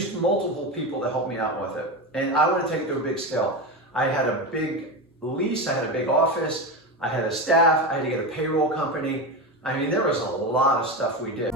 used multiple people to help me out with it. And I want to take it to a big scale. I had a big lease, I had a big office, I had a staff, I had to get a payroll company. I mean, there was a lot of stuff we did.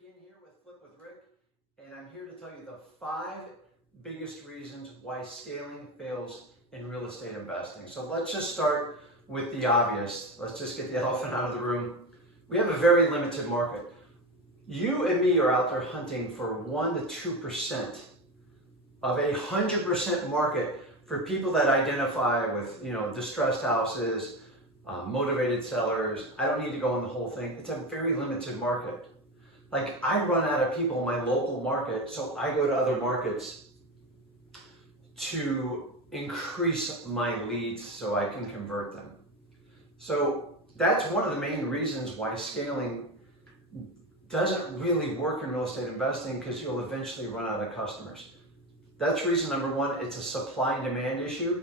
Ginn here with Flip with Rick, and I'm here to tell you the 5 biggest reasons why scaling fails in real estate investing. So let's just start with the obvious. Let's just get the elephant out of the room. We have a very limited market. You and me are out there hunting for 1 to 2% of a 100% market for people that identify with, distressed houses, motivated sellers. I don't need to go in the whole thing. It's a very limited market. Like, I run out of people in my local market, so I go to other markets to increase my leads so I can convert them. So that's one of the main reasons why scaling doesn't really work in real estate investing, because you'll eventually run out of customers. That's reason number 1. It's a supply and demand issue,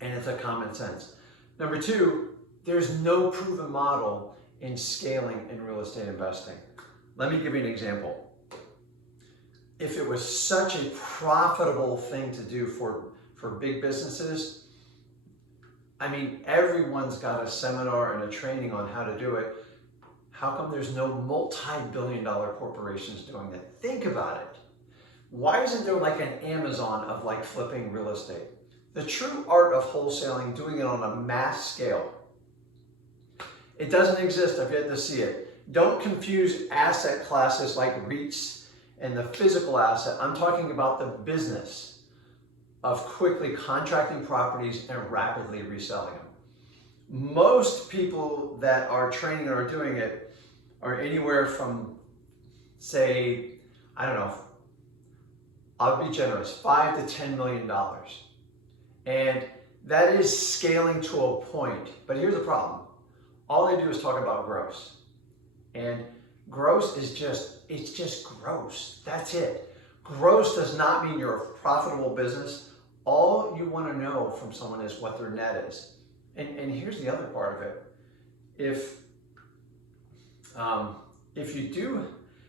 and it's a common sense. Number 2, there's no proven model in scaling in real estate investing. Let me give you an example. If it was such a profitable thing to do for big businesses, I mean, everyone's got a seminar and a training on how to do it. How come there's no multi-billion-dollar corporations doing it? Think about it. Why isn't there like an Amazon of like flipping real estate? The true art of wholesaling, doing it on a mass scale, it doesn't exist. I've yet to see it. Don't confuse asset classes like REITs and the physical asset. I'm talking about the business of quickly contracting properties and rapidly reselling them. Most people that are training or are doing it are anywhere from, say, I don't know, I'll be generous, $5 to $10 million. And that is scaling to a point. But here's the problem. All they do is talk about gross. And gross is it's just gross. That's it. Gross does not mean you're a profitable business. All you want to know from someone is what their net is. And here's the other part of it. If you do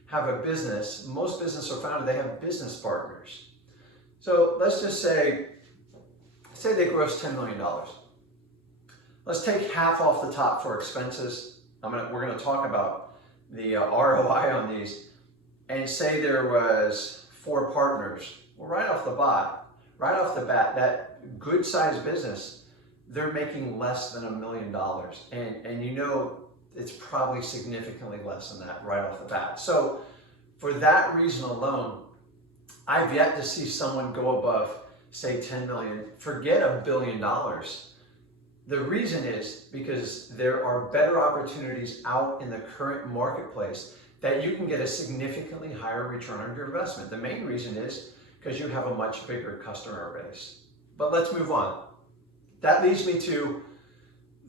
have a business, most businesses are founded, they have business partners. So let's just say they gross $10 million. Let's take half off the top for expenses. We're going to talk about the ROI on these, and say there was 4 partners. Well, right off the bat, that good sized business, they're making less than $1 million. And it's probably significantly less than that right off the bat. So for that reason alone, I've yet to see someone go above, say, 10 million, forget $1 billion. The reason is because there are better opportunities out in the current marketplace that you can get a significantly higher return on your investment. The main reason is because you have a much bigger customer base. But let's move on. That leads me to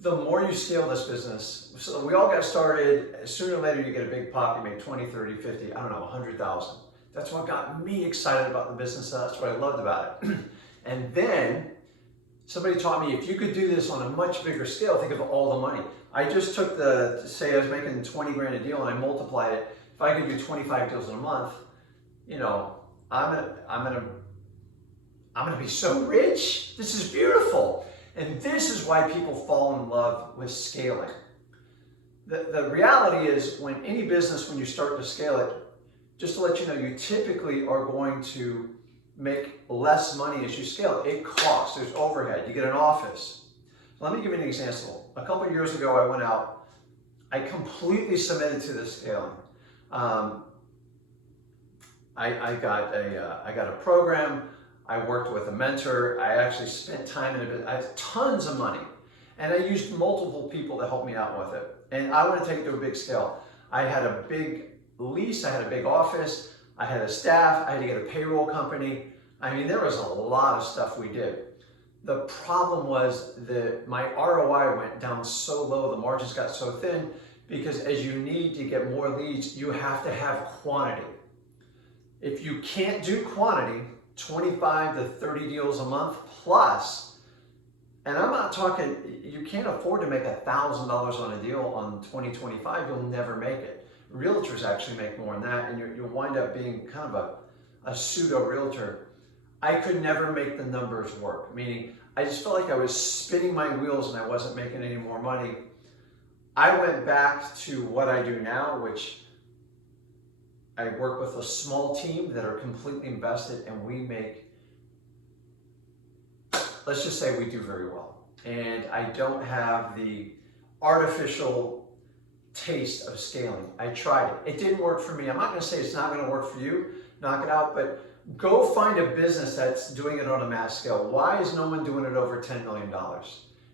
the more you scale this business. So we all got started, sooner or later you get a big pop, you make 20, 30, 50, I don't know, 100,000. That's what got me excited about the business. That's what I loved about it. And then somebody taught me, if you could do this on a much bigger scale, think of all the money. I just took say I was making 20 grand a deal and I multiplied it. If I could do 25 deals in a month, I'm gonna be so rich. This is beautiful. And this is why people fall in love with scaling. The reality is, when you start to scale it, just to let you know, you typically are going to make less money as you scale it. It costs, there's overhead, you get an office. So let me give you an example. A couple of years ago, I went out, I completely submitted to this scaling. I got a program, I worked with a mentor, I actually spent time in it, I had tons of money. And I used multiple people to help me out with it. And I want to take it to a big scale. I had a big lease, I had a big office, I had a staff, I had to get a payroll company. I mean, there was a lot of stuff we did. The problem was that my ROI went down so low, the margins got so thin, because as you need to get more leads, you have to have quantity. If you can't do quantity, 25 to 30 deals a month plus, and I'm not talking, you can't afford to make $1,000 on a deal on 2025, you'll never make it. Realtors actually make more than that, and you'll wind up being kind of a pseudo realtor. I could never make the numbers work, meaning I just felt like I was spinning my wheels and I wasn't making any more money. I went back to what I do now, which I work with a small team that are completely invested, and we make, let's just say we do very well. And I don't have the artificial taste of scaling. I tried it. It didn't work for me. I'm not going to say it's not going to work for you. Knock it out. But go find a business that's doing it on a mass scale. Why is no one doing it over $10 million?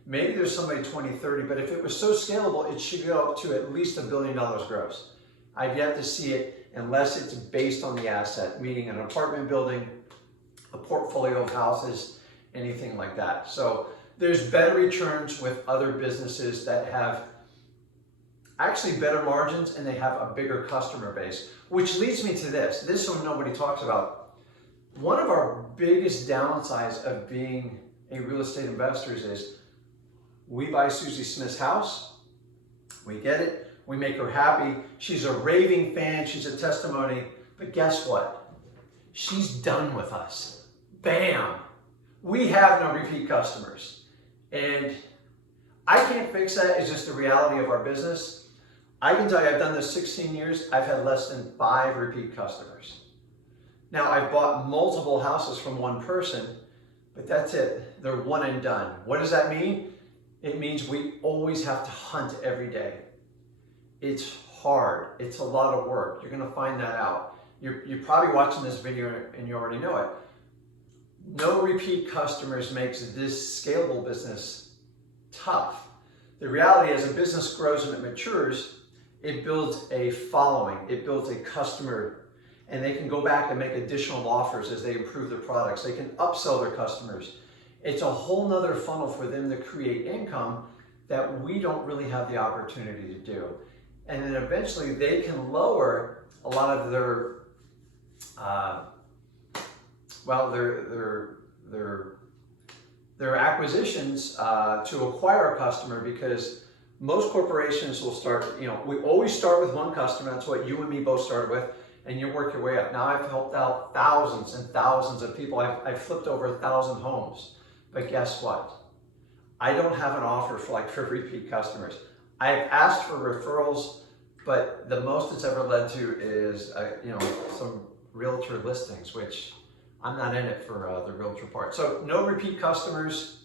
Maybe there's somebody 20, 30, but if it was so scalable, it should go up to at least $1 billion gross. I've yet to see it unless it's based on the asset, meaning an apartment building, a portfolio of houses, anything like that. So there's better returns with other businesses that have actually better margins and they have a bigger customer base, which leads me to this. This one nobody talks about. One of our biggest downsides of being a real estate investor is we buy Susie Smith's house, we get it, we make her happy, she's a raving fan, she's a testimony, but guess what? She's done with us. Bam! We have no repeat customers. And I can't fix that, it's just the reality of our business. I can tell you, I've done this 16 years, I've had less than 5 repeat customers. Now, I've bought multiple houses from one person, but that's it. They're one and done. What does that mean? It means we always have to hunt every day. It's hard. It's a lot of work. You're going to find that out. You're probably watching this video and you already know it. No repeat customers makes this scalable business tough. The reality is, as a business grows and it matures, it builds a following, it builds a customer, and they can go back and make additional offers as they improve their products. They can upsell their customers. It's a whole nother funnel for them to create income that we don't really have the opportunity to do. And then eventually they can lower a lot of their, their acquisitions to acquire a customer, because most corporations will start, we always start with one customer. That's what you and me both started with, and you work your way up. Now I've helped out thousands and thousands of people. I've flipped over 1,000 homes. But guess what? I don't have an offer for repeat customers. I've asked for referrals, but the most it's ever led to is some realtor listings, which I'm not in it for the realtor part. So no repeat customers.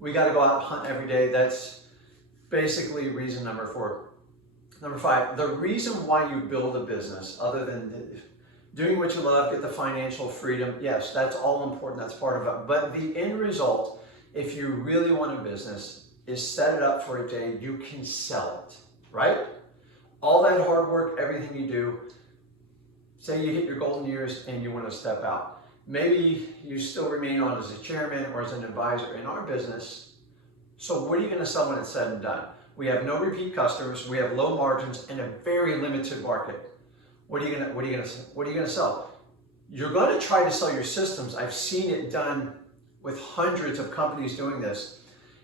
We got to go out and hunt every day. That's basically reason number 4. Number 5, the reason why you build a business, other than doing what you love, get the financial freedom, yes, that's all important, that's part of it. But the end result, if you really want a business, is set it up for a day you can sell it, right? All that hard work, everything you do, say you hit your golden years and you want to step out. Maybe you still remain on as a chairman or as an advisor in our business. So what are you going to sell when it's said and done? We have no repeat customers, we have low margins, and a very limited market. What are you gonna sell? You're going to try to sell your systems. I've seen it done with hundreds of companies doing this.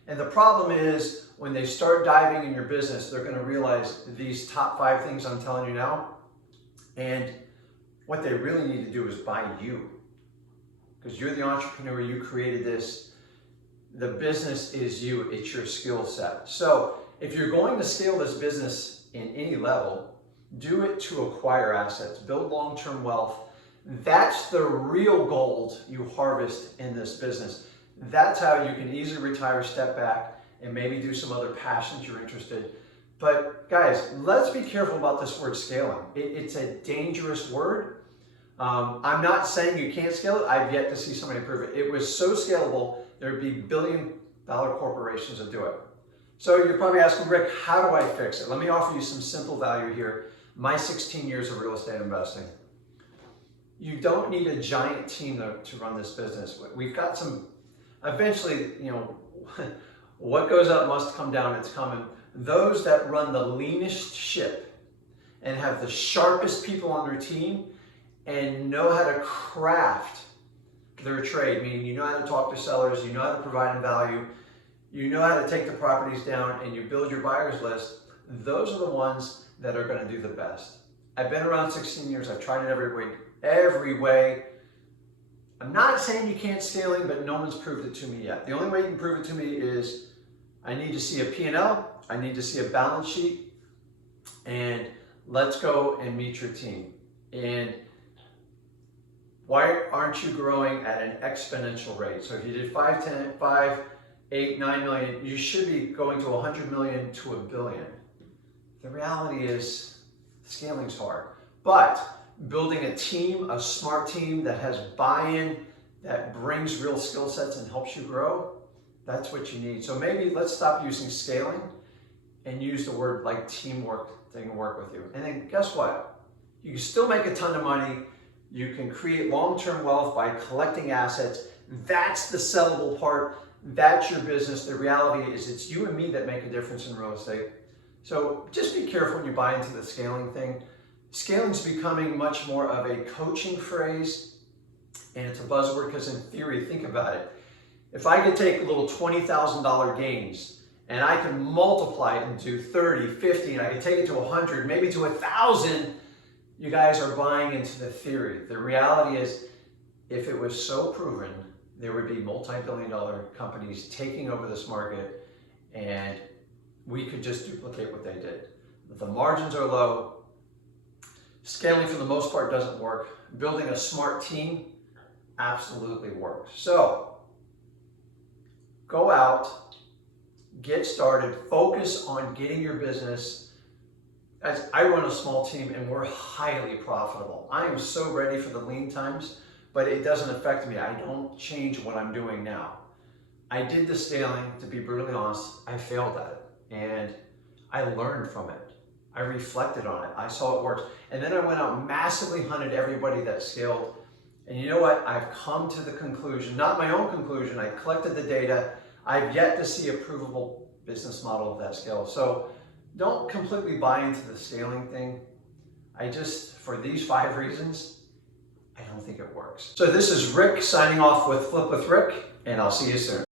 And the problem is, when they start diving in your business, they're going to realize these top 5 things I'm telling you now. And what they really need to do is buy you. Because you're the entrepreneur, you created this. The business is you, it's your skill set. So if you're going to scale this business in any level, do it to acquire assets, build long-term wealth. That's the real gold you harvest in this business. That's how you can easily retire, step back, and maybe do some other passions you're interested. But guys, let's be careful about this word scaling. It's a dangerous word. I'm not saying you can't scale it. I've yet to see somebody prove it. It was so scalable, there'd be billion-dollar corporations that do it. So you're probably asking, Rick, how do I fix it? Let me offer you some simple value here. My 16 years of real estate investing. You don't need a giant team to run this business. We've got some eventually, what goes up must come down, it's coming. Those that run the leanest ship and have the sharpest people on their team and know how to craft their trade, meaning you know how to talk to sellers, you know how to provide them value, you know how to take the properties down, and you build your buyers list, those are the ones that are going to do the best. I've been around 16 years. I've tried it every way. I'm not saying you can't scaling, but no one's proved it to me yet. The only way you can prove it to me is I need to see a P&L, I need to see a balance sheet, and let's go and meet your team. And why aren't you growing at an exponential rate? So if you did 5, 10, 5, 8, 9 million, you should be going to 100 million to $1 billion. The reality is scaling's hard, but building a team, a smart team that has buy-in, that brings real skill sets and helps you grow, that's what you need. So maybe let's stop using scaling and use the word like teamwork to work with you. And then guess what? You can still make a ton of money. You can create long-term wealth by collecting assets. That's the sellable part. That's your business. The reality is it's you and me that make a difference in real estate. So just be careful when you buy into the scaling thing. Scaling's becoming much more of a coaching phrase, and it's a buzzword because in theory, think about it. If I could take little $20,000 gains and I can multiply it into 30, 50, and I can take it to 100, maybe to 1,000, you guys are buying into the theory. The reality is, if it was so proven, there would be multi-billion-dollar companies taking over this market, and we could just duplicate what they did. The margins are low. Scaling for the most part doesn't work. Building a smart team absolutely works. So go out, get started, focus on getting your business. As I run a small team and we're highly profitable. I am so ready for the lean times, but it doesn't affect me. I don't change what I'm doing now. I did the scaling, to be brutally honest, I failed at it. And I learned from it. I reflected on it. I saw it works. And then I went out and massively hunted everybody that scaled. And you know what? I've come to the conclusion, not my own conclusion, I collected the data. I've yet to see a provable business model of that scale. So don't completely buy into the scaling thing. For these 5 reasons, I don't think it works. So this is Rick signing off with Flip with Rick, and I'll see you soon.